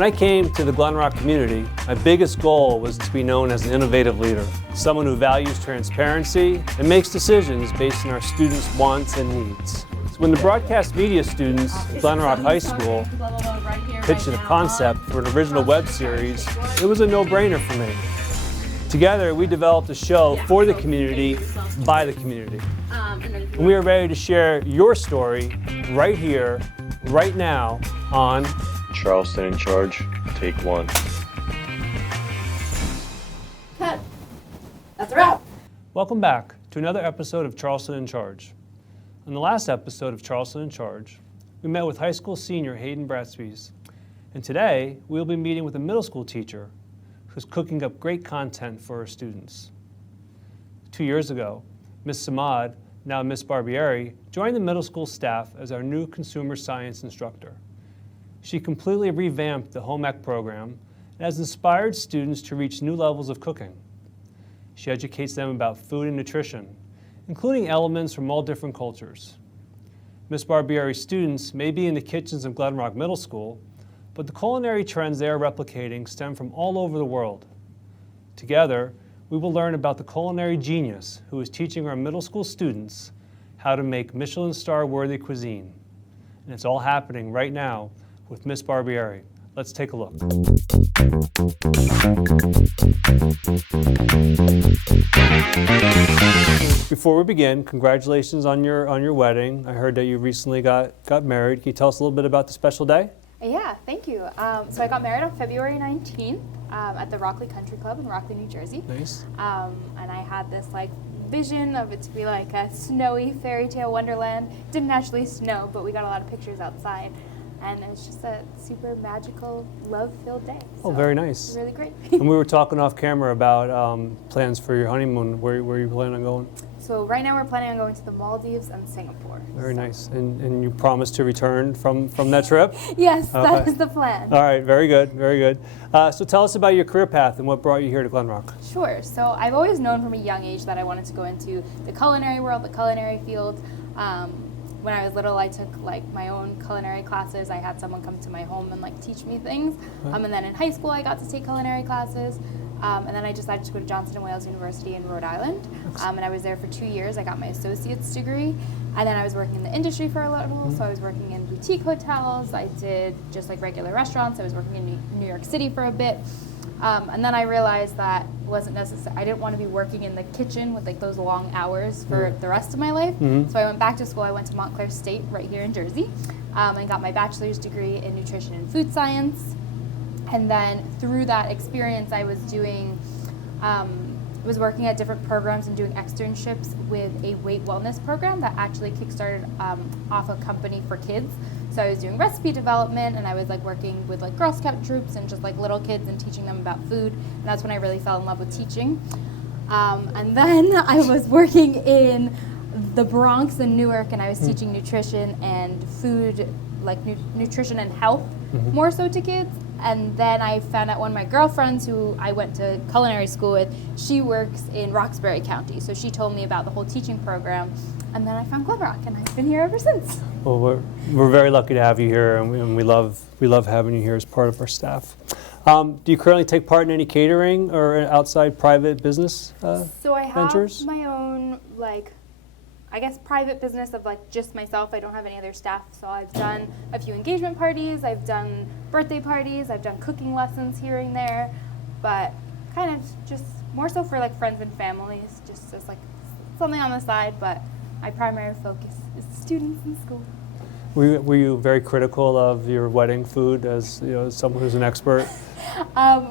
When I came to the Glen Rock community, my biggest goal was to be known as an innovative leader, someone who values transparency and makes decisions based on our students' wants and needs. So when the broadcast media students at Glen Rock High School pitched a concept for an original web series, it was a no-brainer for me. Together, we developed a show for the community, by the community. And we are ready to share your story right here, right now on Charleston in Charge, take one. Cut. That's a wrap. Welcome back to another episode of Charleston in Charge. On the last episode of Charleston in Charge, we met with high school senior Hayden Bratspies. And today, we'll be meeting with a middle school teacher who's cooking up great content for her students. 2 years ago, Miss Samad, now Miss Barbieri, joined the middle school staff as our new consumer science instructor. She completely revamped the home ec program and has inspired students to reach new levels of cooking. She educates them about food and nutrition, including elements from all different cultures. Miss Barbieri's students may be in the kitchens of Glen Rock Middle School, but the culinary trends they are replicating stem from all over the world. Together, we will learn about the culinary genius who is teaching our middle school students how to make Michelin star-worthy cuisine. And it's all happening right now with Miss Barbieri. Let's take a look. Before we begin, congratulations on your wedding. I heard that you recently got married. Can you tell us a little bit about the special day? Yeah, thank you. So I got married on February 19th at the Rockley Country Club in Rockley, New Jersey. Nice. And I had this vision of it to be like a snowy fairy tale wonderland. Didn't actually snow, but we got a lot of pictures outside. And it was just a super magical, love-filled day. So Oh, very nice. Really great. And we were talking off camera about plans for your honeymoon. Where you planning on going? So right now we're planning on going to the Maldives and Singapore. Very nice. And you promised to return from that trip? Yes, Okay. that is the plan. All right, very good, very good. So tell us about your career path and what brought you here to Glen Rock. Sure. So I've always known from a young age that I wanted to go into the culinary world, the culinary field. When I was little, I took my own culinary classes. I had someone come to my home and teach me things. And then in high school, I got to take culinary classes. And then I decided to go to Johnson & Wales University in Rhode Island. And I was there for 2 years. I got my associate's degree. And then I was working in the industry for a little. So I was working in boutique hotels. I did just regular restaurants. I was working in New York City for a bit. And then I realized that wasn't necessary. I didn't want to be working in the kitchen with those long hours for the rest of my life. So I went back to school. I went to Montclair State right here in Jersey and got my bachelor's degree in nutrition and food science. And then through that experience, I was doing, was working at different programs and doing externships with a weight wellness program that actually kickstarted off a company for kids. So I was doing recipe development, and I was working with Girl Scout troops and just little kids and teaching them about food. And that's when I really fell in love with teaching. And then I was working in the Bronx and Newark, and I was teaching nutrition and food, nutrition and health, more so to kids. And then I found out one of my girlfriends who I went to culinary school with, she works in Roxbury County. So she told me about the whole teaching program. And then I found Glen Rock, and I've been here ever since. Well, we're very lucky to have you here, and we love having you here as part of our staff. Do you currently take part in any catering or outside private business So I have ventures? my own, private business of just myself. I don't have any other staff. So I've done a few engagement parties. I've done birthday parties. I've done cooking lessons here and there. But kind of just more so for friends and families, just as something on the side. But my primary focus is students in school. Were you very critical of your wedding food as someone who's an expert?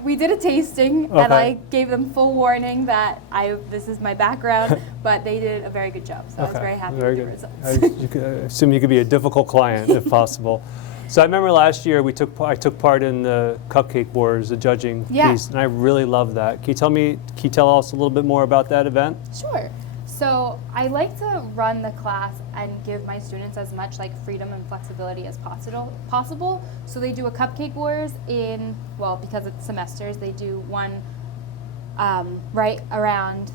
We did a tasting, and I gave them full warning that this is my background, but they did a very good job, so I was very happy with the results. I assume you could be a difficult client if possible. So I remember last year I took part in the Cupcake Wars, the judging piece, and I really loved that. Can you tell us a little bit more about that event? Sure. So I like to run the class and give my students as much freedom and flexibility as possible. So they do a Cupcake Wars because it's semesters, they do one right around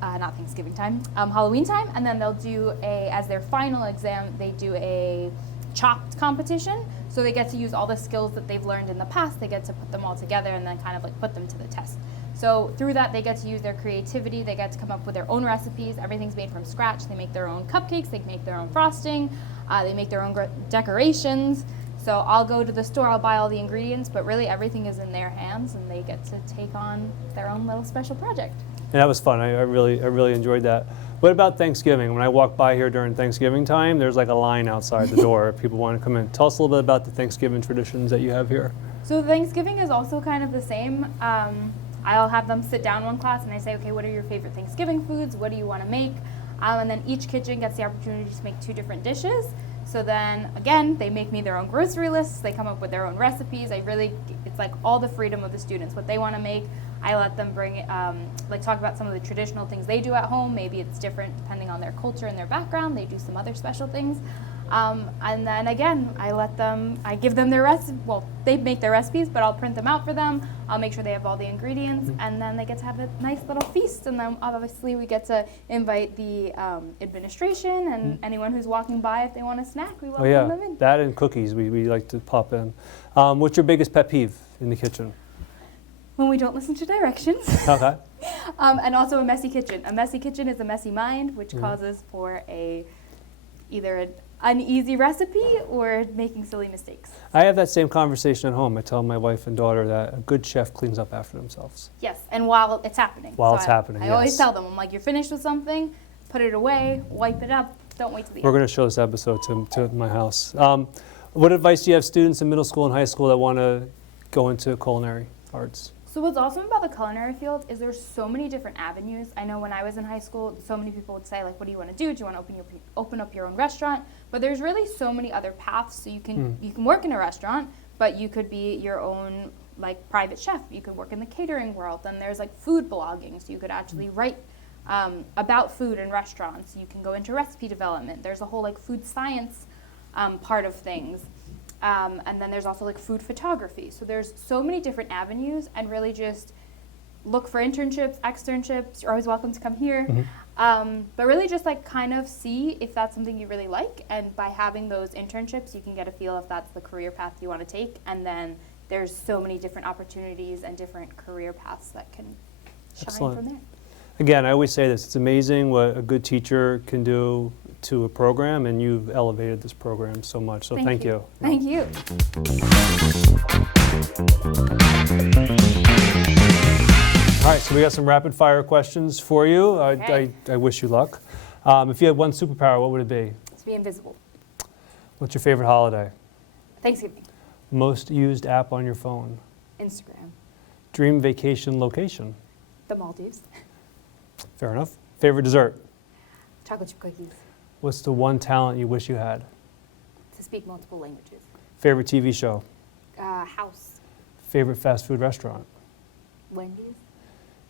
not Thanksgiving time, Halloween time, and then they'll do as their final exam, they do a chopped competition. So they get to use all the skills that they've learned in the past, they get to put them all together and then kind of like put them to the test. So through that, they get to use their creativity, they get to come up with their own recipes, everything's made from scratch, they make their own cupcakes, they make their own frosting, they make their own decorations. So I'll go to the store, I'll buy all the ingredients, but really everything is in their hands and they get to take on their own little special project. And that was fun. I really enjoyed that. What about Thanksgiving? When I walk by here during Thanksgiving time, there's like a line outside the door. People want to come in. Tell us a little bit about the Thanksgiving traditions that you have here. So Thanksgiving is also kind of the same. I'll have them sit down one class and I say, okay, what are your favorite Thanksgiving foods? What do you want to make? And then each kitchen gets the opportunity to make 2 different dishes. So then, again, they make me their own grocery lists. They come up with their own recipes. It's like all the freedom of the students, what they want to make. I let them bring it, talk about some of the traditional things they do at home. Maybe it's different depending on their culture and their background. They do some other special things. And then again, I give them their recipe. Well, they make their recipes, but I'll print them out for them. I'll make sure they have all the ingredients, and then they get to have a nice little feast. And then obviously we get to invite the administration and anyone who's walking by if they want a snack. We welcome them in. That and cookies we like to pop in. What's your biggest pet peeve in the kitchen? When we don't listen to directions. Okay. And also a messy kitchen. A messy kitchen is a messy mind, which causes for either an uneasy recipe or making silly mistakes. I have that same conversation at home. I tell my wife and daughter that a good chef cleans up after themselves. Yes, and while it's happening. I always tell them, I'm like, you're finished with something, put it away, wipe it up, don't wait till the We're end. going to show this episode to my house. What advice do you have students in middle school and high school that want to go into culinary arts? So what's awesome about the culinary field is there's so many different avenues. I know when I was in high school, so many people would say, like, what do you want to do? Do you want to open up your own restaurant? But there's really so many other paths. So you can work in a restaurant, but you could be your own like private chef. You could work in the catering world. Then there's like food blogging. So you could actually write about food in restaurants. You can go into recipe development. There's a whole like food science part of things. And then there's also like food photography. So there's so many different avenues, and really just look for internships, externships. You're always welcome to come here. But really just like kind of see if that's something you really like. And by having those internships, you can get a feel if that's the career path you want to take. And then there's so many different opportunities and different career paths that can shine Excellent. from there. Again, I always say this, it's amazing what a good teacher can do to a program, and you've elevated this program so much, so thank you. Thank you. All right, so we got some rapid fire questions for you. Okay. I wish you luck. If you had one superpower, what would it be? To be invisible. What's your favorite holiday? Thanksgiving. Most used app on your phone? Instagram. Dream vacation location? The Maldives. Fair enough. Favorite dessert? Chocolate chip cookies. What's the one talent you wish you had? To speak multiple languages. Favorite TV show? House. Favorite fast food restaurant? Wendy's.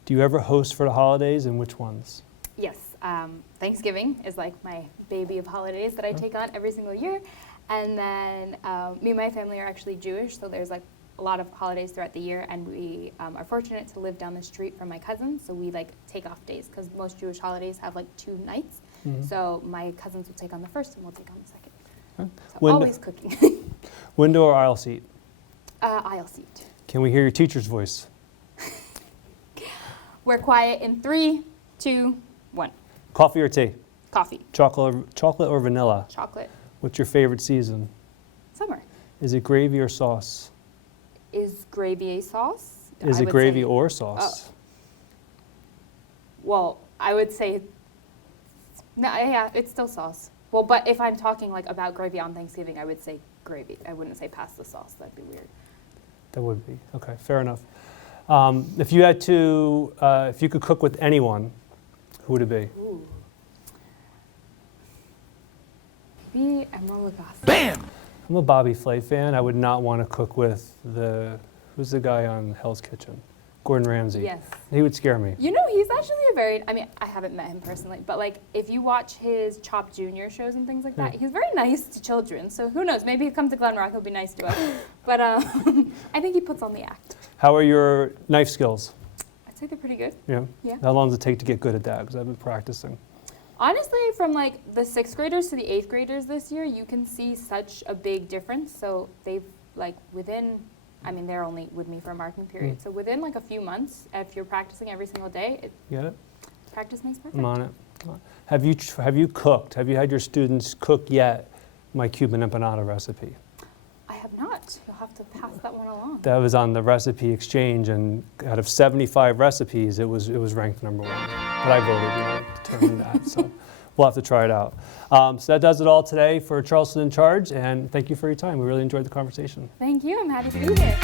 Do you ever host for the holidays, and which ones? Yes. Thanksgiving is like my baby of holidays that I take on every single year. And then me and my family are actually Jewish, so there's like a lot of holidays throughout the year, and we are fortunate to live down the street from my cousins, so we like take off days because most Jewish holidays have like 2 nights. So my cousins will take on the first and we'll take on the second. So always cooking. Window or aisle seat? Aisle seat. Can we hear your teacher's voice? We're quiet in 3, 2, 1. Coffee or tea? Coffee. Chocolate or vanilla? Chocolate. What's your favorite season? Summer. Is it gravy or sauce? Is gravy a sauce? Is it gravy or sauce? Well, I would say, no, yeah, it's still sauce. Well, but if I'm talking like about gravy on Thanksgiving, I would say gravy. I wouldn't say pass the sauce. That'd be weird. That would be. Okay, fair enough. If you had to, if you could cook with anyone, who would it be? Ooh. Maybe Emerald Lagasse. Bam! I'm a Bobby Flay fan. I would not want to cook with who's the guy on Hell's Kitchen? Gordon Ramsay. Yes. He would scare me. You know, he's actually I haven't met him personally, but like if you watch his Chopped Junior shows and things like that, he's very nice to children. So who knows, maybe he'll come to Glen Rock, he'll be nice to us. But I think he puts on the act. How are your knife skills? I'd say they're pretty good. Yeah? Yeah. How long does it take to get good at that? Because I've been practicing. Honestly, from like the 6th graders to the 8th graders this year, you can see such a big difference. So they've like they're only with me for a marking period. So within like a few months, if you're practicing every single day, You get it? practice makes perfect. I'm on it. Have you cooked? Have you had your students cook yet my Cuban empanada recipe? I have not. You'll have to pass that one along. That was on the recipe exchange, and out of 75 recipes, it was ranked #1. But I voted, determined that. So we'll have to try it out. So that does it all today for Charleston in Charge, and thank you for your time. We really enjoyed the conversation. Thank you. I'm happy to be here.